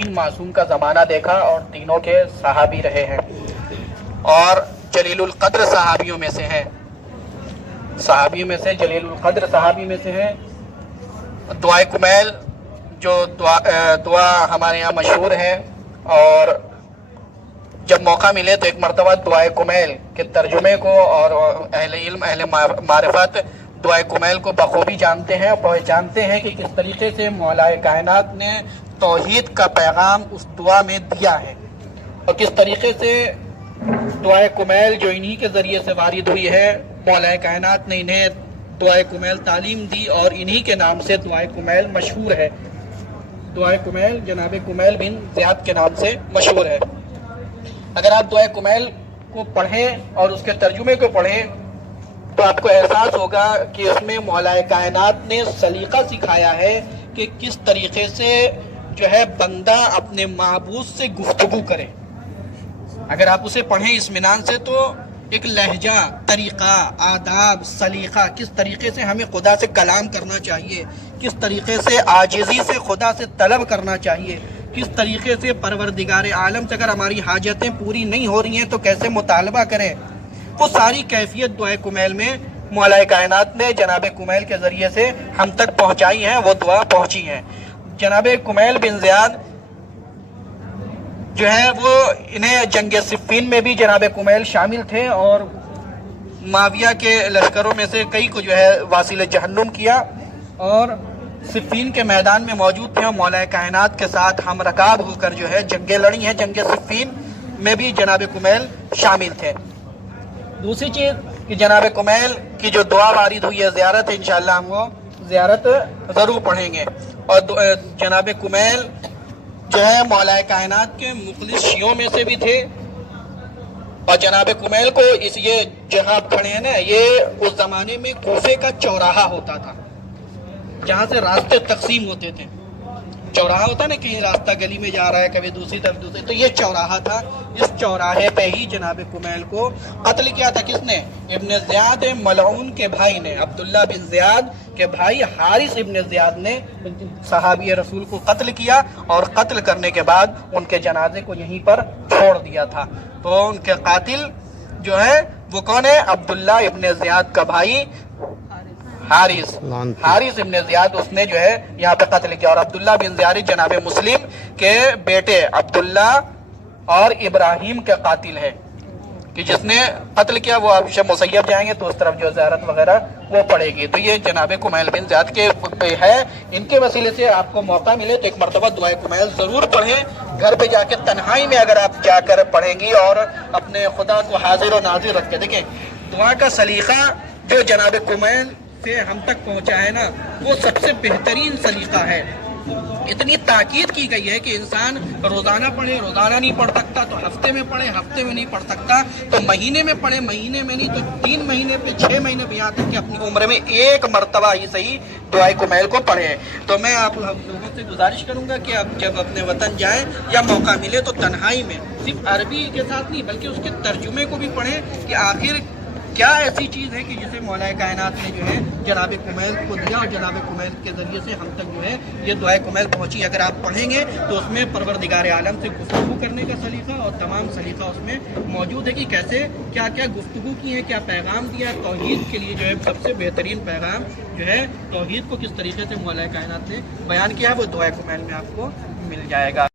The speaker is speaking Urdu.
تین معصوم کا زمانہ دیکھا اور تینوں کے صحابی رہے ہیں اور جلیل القدر صحابیوں میں سے ہیں، صحابیوں میں سے جلیل القدر صحابی میں سے ہیں۔ دعائے کمیل جو دعا ہمارے یہاں مشہور ہے، اور جب موقع ملے تو ایک مرتبہ دعائے کمیل کے ترجمے کو اور اہل علم اہل معرفت دعائے کمیل کو بخوبی جانتے ہیں اور پہچانتے ہیں کہ کس طریقے سے مولا کائنات نے توحید کا پیغام اس دعا میں دیا ہے، اور کس طریقے سے دعائے کمیل جو انہی کے ذریعے سے وارد ہوئی ہے، مولا کائنات نے انہیں دعائے کمیل تعلیم دی اور انہی کے نام سے دعائے کمیل مشہور ہے۔ دعائے کمیل جناب کمیل بن زیاد کے نام سے مشہور ہے۔ اگر آپ دعائے کمیل کو پڑھیں اور اس کے ترجمے کو پڑھیں تو آپ کو احساس ہوگا کہ اس میں مولا کائنات نے سلیقہ سکھایا ہے کہ کس طریقے سے جو ہے بندہ اپنے معبود سے گفتگو کرے۔ اگر آپ اسے پڑھیں اطمینان سے تو ایک لہجہ، طریقہ، آداب، سلیقہ، کس طریقے سے ہمیں خدا سے کلام کرنا چاہیے، کس طریقے سے عاجزی سے خدا سے طلب کرنا چاہیے، کس طریقے سے پروردگار عالم سے اگر ہماری حاجتیں پوری نہیں ہو رہی ہیں تو کیسے مطالبہ کریں، وہ ساری کیفیت دعائے کمیل میں مولا کائنات نے جناب کمیل کے ذریعے سے ہم تک پہنچائی ہیں، وہ دعا پہنچی ہیں۔ جناب کمیل بن زیاد جو ہے وہ انہیں جنگ صفین میں بھی جناب کمیل شامل تھے اور معاویہ کے لشکروں میں سے کئی کو جو ہے واصل جہنم کیا، اور صفین کے میدان میں موجود تھے اور مولا کائنات کے ساتھ ہم رکاب ہو کر جو ہے جنگیں لڑی ہیں۔ جنگ صفین میں بھی جناب کمیل شامل تھے۔ دوسری چیز کہ جناب کمیل کی جو دعا وارد ہوئی ہے زیارت، انشاءاللہ ہم وہ زیارت ضرور پڑھیں گے۔ اور جناب کمیل جو ہے مولا کائنات کے مخلص شیعوں میں سے بھی تھے، اور جناب کمیل کو یہ جہاں آپ کھڑے ہیں نا، یہ اس زمانے میں کوفے کا چوراہا ہوتا تھا جہاں سے راستے تقسیم ہوتے تھے۔ چوراہا ہوتا ہے نا، کہیں راستہ گلی میں جا رہا ہے، کبھی دوسری طرف دوسری، تو یہ چوراہا تھا۔ اس چوراہے پہ ہی جناب کمیل کو قتل کیا تھا۔ کس نے؟ ابن زیاد ملعون کے بھائی نے، عبداللہ بن زیاد کے بھائی حارث ابن زیاد نے صحابی رسول کو قتل کیا، اور قتل کرنے کے بعد ان کے جنازے کو یہیں پر چھوڑ دیا تھا۔ تو ان کے قاتل جو ہے وہ کون ہے؟ عبداللہ ابن زیاد کا بھائی حارث ابن زیاد، اس نے جو ہے یہاں پہ قتل کیا۔ اور عبداللہ بن زیاد جناب مسلم کے بیٹے عبداللہ اور ابراہیم کے قاتل ہے، کہ جس نے قتل کیا وہ اب شب مسیب جائیں گے تو اس طرف جو زیارت وغیرہ وہ پڑے گی۔ تو یہ جناب کمیل بن زیاد کے ہے۔ ان کے وسیلے سے آپ کو موقع ملے تو ایک مرتبہ دعائے کمیل ضرور پڑھیں، گھر پہ جا کے تنہائی میں اگر آپ جا کر پڑھیں گی اور اپنے خدا کو حاضر و ناظر رکھ کے دیکھیں۔ دعا کا سلیقہ جو جناب کمیل سے ہم تک پہنچا ہے نا، وہ سب سے بہترین سلیقہ ہے۔ اتنی تاکید کی گئی ہے کہ انسان روزانہ پڑھے، روزانہ نہیں پڑھ سکتا تو ہفتے میں پڑھے، ہفتے میں نہیں پڑھ سکتا تو مہینے میں پڑھے، مہینے میں نہیں تو 3 مہینے پہ 6 مہینے پہ، یہاں تک کہ اپنی عمر میں ایک مرتبہ ہی صحیح دعائے کمیل کو پڑھے۔ تو میں آپ لوگوں سے گزارش کروں گا کہ آپ جب اپنے وطن جائیں یا موقع ملے تو تنہائی میں صرف عربی کے ساتھ نہیں بلکہ اس کے ترجمے کو بھی پڑھیں کہ آخر کیا ایسی چیز ہے کہ جسے مولا کائنات نے جو ہے جناب کمیل کو دیا، اور جناب کمیل کے ذریعے سے ہم تک جو ہے یہ دعائے کمیل پہنچی۔ اگر آپ پڑھیں گے تو اس میں پروردگار عالم سے گفتگو کرنے کا سلیقہ اور تمام سلیقہ اس میں موجود ہے کہ کیسے کیا کیا گفتگو کی ہے، کیا پیغام دیا۔ توحید کے لیے جو ہے سب سے بہترین پیغام جو ہے توحید کو کس طریقے سے مولا کائنات نے بیان کیا ہے، وہ دعائے کمیل میں آپ کو مل جائے گا۔